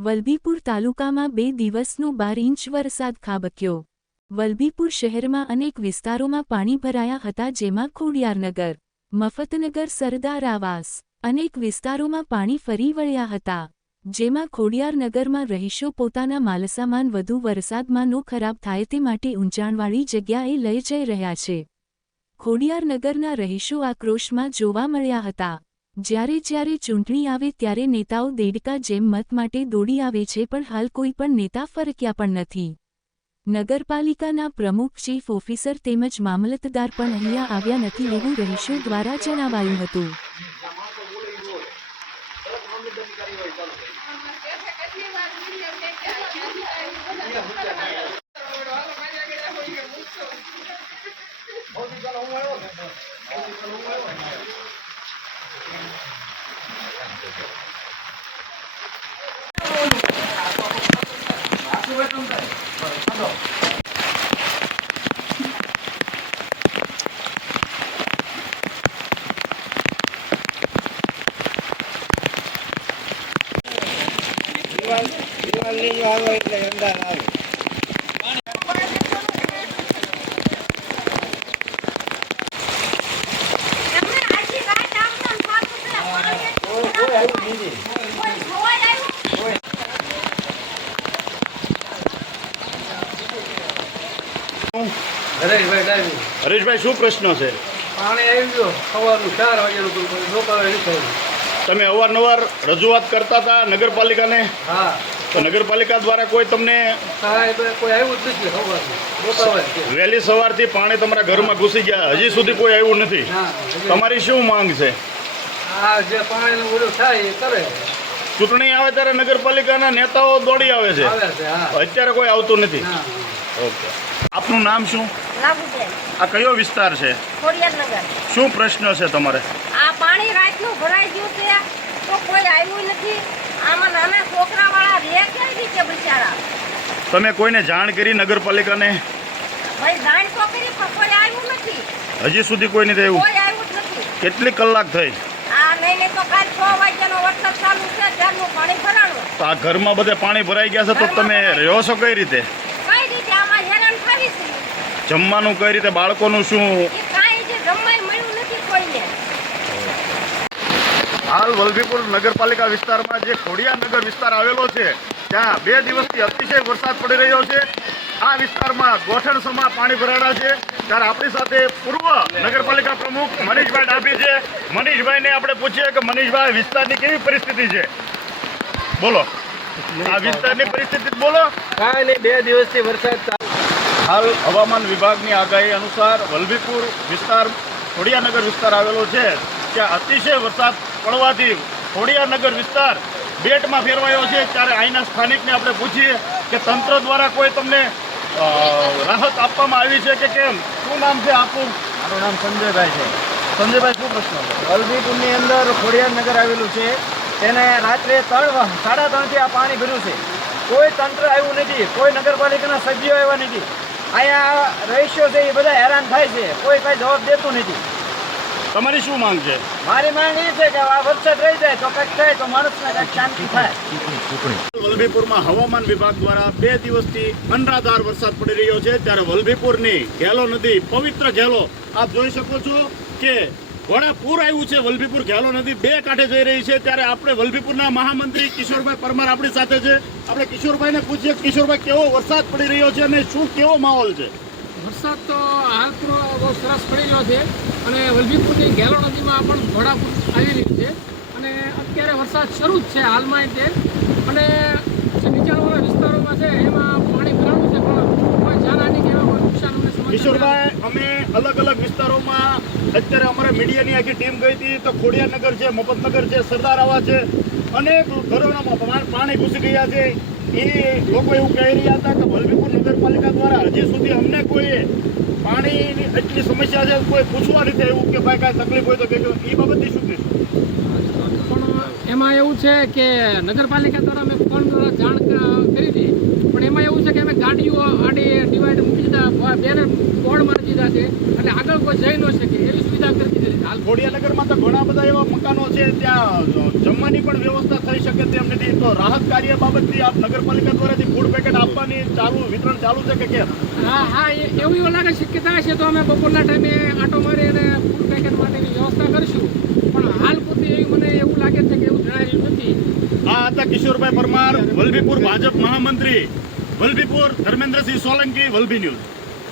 વલભીપુર તાલુકામાં બે દિવસનો બાર ઇંચ વરસાદ ખાબક્યો. વલભીપુર શહેરમાં અનેક વિસ્તારોમાં પાણી ભરાયા હતા જેમાં ખોડિયારનગર, મફતનગર સરદાર આવાસ અનેક વિસ્તારોમાં પાણી ફરી વળ્યા હતા, જેમાં ખોડિયારનગરમાં રહીશો પોતાના માલસામાન વધુ વરસાદમાં નો ખરાબ થાય તે માટે ઊંચાણવાળી જગ્યાએ લઈ જઈ રહ્યા છે. ખોડિયારનગરના રહીશો આક્રોશમાં જોવા મળ્યા હતા. જ્યારે જ્યારે ચૂંટણી આવે ત્યારે નેતાઓ દેડકા જેમ મત માટે દોડી આવે છે પણ હાલ કોઈ પણ નેતા ફરક્યા પણ નથી. નગરપાલિકાના પ્રમુખ, ચીફ ઓફિસર તેમજ મામલતદાર પણ અહીંયા આવ્યા નથી એવું રહીશો દ્વારા જણાવાયું હતું. દિવાલ દિવાલની જો આવે એટલે અંદાજ આવે તમને આખી રાત આમનો ને પાછું છે. કોઈ કોઈ આવ્યું નથી કોઈ જોવાય આવ્યું? હરેશભાઈ હરેશભાઈ શું પ્રશ્ન છે? પાણી આવી ગયો. સવારનું ચાર વાગ્યાનું હતું રોકાવા થયું. તમે અવારનવાર રજૂઆત કરતા હતા નગરપાલિકાને? હા. તો નગરપાલિકા દ્વારા કોઈ તમને કોઈ આવ્યું જ નથી વહેલી સવારથી પાણી તમારા ઘરમાં ઘૂસી ગયા. હજી સુધી કોઈ આવ્યું નથી. તમારી શું માંગ છે? આ જે પાણીનું થાય ચૂંટણી આવે ત્યારે નગરપાલિકાના નેતાઓ દોડી આવે છે. હા. અત્યારે કોઈ આવતું નથી. ઓકે. આપનું નામ શું? આ કયો વિસ્તાર છે? શું પ્રશ્ન છે તમારે? આ પાણી રાતનું ભરાઈ ગયું છે. તો કોઈ આવ્યું નથી. આમાં નાના છોકરાવાળા રહે ક્યાં રીતે બિચારા? તમે કોઈને જાણ કરી નગરપાલિકાને? ભાઈ જાણ તો કરી પણ કોઈ આવ્યું નથી. હજી સુધી કોઈ નથી આવ્યું? કોઈ આવ્યું નથી. કેટલી કલાક થઈ? આ નહીં નહીં તો કાલ છ વાગ્યાનો વરસાદ ચાલુ છે. ત્યારનું પાણી ભરાણું. તો આ ઘરમાં બધે પાણી ભરાઈ ગયા છે તો તમે રહ્યો છો કઈ રીતે? જમવાનું કઈ રીતે બાળકોનું શું? હાલ વલભીપુર નગરપાલિકા વિસ્તારમાં જે ખોડિયાનગર વિસ્તાર આવેલો છે ત્યાં બે દિવસથી અતિશય વરસાદ પડી રહ્યો છે. આ વિસ્તારમાં ગોઠણસમાં પાણી ભરાણા છે. ત્યારે આપણી સાથે પૂર્વ નગરપાલિકા પ્રમુખ મનીષભાઈ ડાભી છે. મનીષભાઈને આપણે પૂછીએ કે મનીષભાઈ વિસ્તારની કેવી પરિસ્થિતિ છે? બોલો. આ વિસ્તારની પરિસ્થિતિ બોલો. કાંઈ નહીં બે દિવસથી વરસાદ હાલ હવામાન વિભાગની આગાહી અનુસાર વલભીપુર વિસ્તાર ખોડિયાનગર વિસ્તાર આવેલો છે. ત્યાં અતિશય વરસાદ પડવાથી ખોડિયાનગર વિસ્તાર બેટમાં ફેરવાયો છે. ત્યારે અહીંના સ્થાનિકને આપણે પૂછીએ કે તંત્ર દ્વારા કોઈ તમને રાહત આપવામાં આવી છે કે કેમ? શું નામ છે આપનું? મારું નામ સંજયભાઈ છે. સંજયભાઈ શું પ્રશ્ન છે? વલભીપુરની અંદર ખોડિયાનગર આવેલું છે. તેને રાત્રે ત્રણ સાડા ત્રણથી આ પાણી ભર્યું છે. કોઈ તંત્ર આવ્યું નથી. કોઈ નગરપાલિકાના સભ્યો આવ્યા નથી. અહીંયા રહીશો છે એ બધા હેરાન થાય છે. કોઈ કાંઈ જવાબ દેતું નથી. તમારી શું માંગ છે? મારી માંગ એ છે કે આ વરસાદ રહી જાય તો કંઈક થાય તો માણસને કંઈક શાંતિ થાય. વલભીપુરમાં હવામાન વિભાગ દ્વારા બે દિવસથી અનરાધાર વરસાદ પડી રહ્યો છે. ત્યારે વલભીપુરની ઘેલો નદી પવિત્ર ઘેલો આપ જોઈ શકો છો કે ઘોડા આવ્યું છે વલભીપુર ઘેલો નદી બે કાંઠે જઈ રહી છે. ત્યારે આપણે વલભીપુરના મહામંત્રી કિશોરભાઈ પરમાર આપણી સાથે છે. આપણે કિશોરભાઈને પૂછીએ કિશોરભાઈ કેવો વરસાદ પડી રહ્યો છે અને શું કેવો માહોલ છે? વરસાદ તો હાલ તો બહુ સરસ પડી રહ્યો છે અને વલભીપુરની ગેલો નદીમાં પણ ઘોડાપુર આવી રહ્યું છે. અને અત્યારે વરસાદ શરૂ જ છે હાલમાં તે. અને નીચાણવાળા વિસ્તારોમાં છે એમાં પાણી ભરાણું છે પણ કોઈ જાનહાની કે નુકસાન કિશોરભાઈ અમે અલગ અલગ વિસ્તારોમાં અત્યારે અમારા મીડિયાની આખી ટીમ ગઈ હતી. તો ખોડિયાનગર છે, મફતનગર છે સરદાર આવા છે, અનેક ઘરોમાં પાણી ઘૂસી ગયા છે. એ લોકો એવું કહી રહ્યા હતા કે વલ્લભીપુર નગરપાલિકા દ્વારા હજી સુધી અમને કોઈ પાણીની એટલી સમસ્યા છે, કોઈ પૂછવા નથી એવું કે ભાઈ કાંઈ તકલીફ હોય તો કે એ બાબતથી શું કહીશું? પણ એમાં એવું છે કે નગરપાલિકા દ્વારા અમે ફોન દ્વારા જાણ કરી હતી. પણ એમાં એવું છે કે અમે ગાડીઓ આડી ડિવાઈડ મૂકી દીધા બેનર બોર્ડ મારી દીધા છે એટલે આગળ કોઈ જઈ ન શકે એવી સુવિધા કરી દીધી છે હાલ. ખોડિયાનગરમાં તો ઘણા બધા એવા મકાનો છે ત્યાં જમવાની પણ વ્યવસ્થા થઈ શકે તેમ નથી. તો રાહત કાર્ય બાબતથી આપ નગરપાલિકા દ્વારાથી ફૂડ પેકેટ આપવાની ચાલુ વિતરણ ચાલુ છે કે કેમ? હા હા એવું એવું લાગે શક્યતા છે તો અમે બપોરના ટાઈમે આટો મારી અને ફૂડ પેકેટ માટેની વ્યવસ્થા કરીશું. પણ હાલ પૂરતી એવી મને એવું લાગે છે કે એવું જણાવ્યું નથી. આ હતા કિશોરભાઈ પરમાર વલભીપુર ભાજપ મહામંત્રી. વલભીપુર ધર્મેન્દ્રસિંહ સોલંકી વલભી ન્યૂઝ.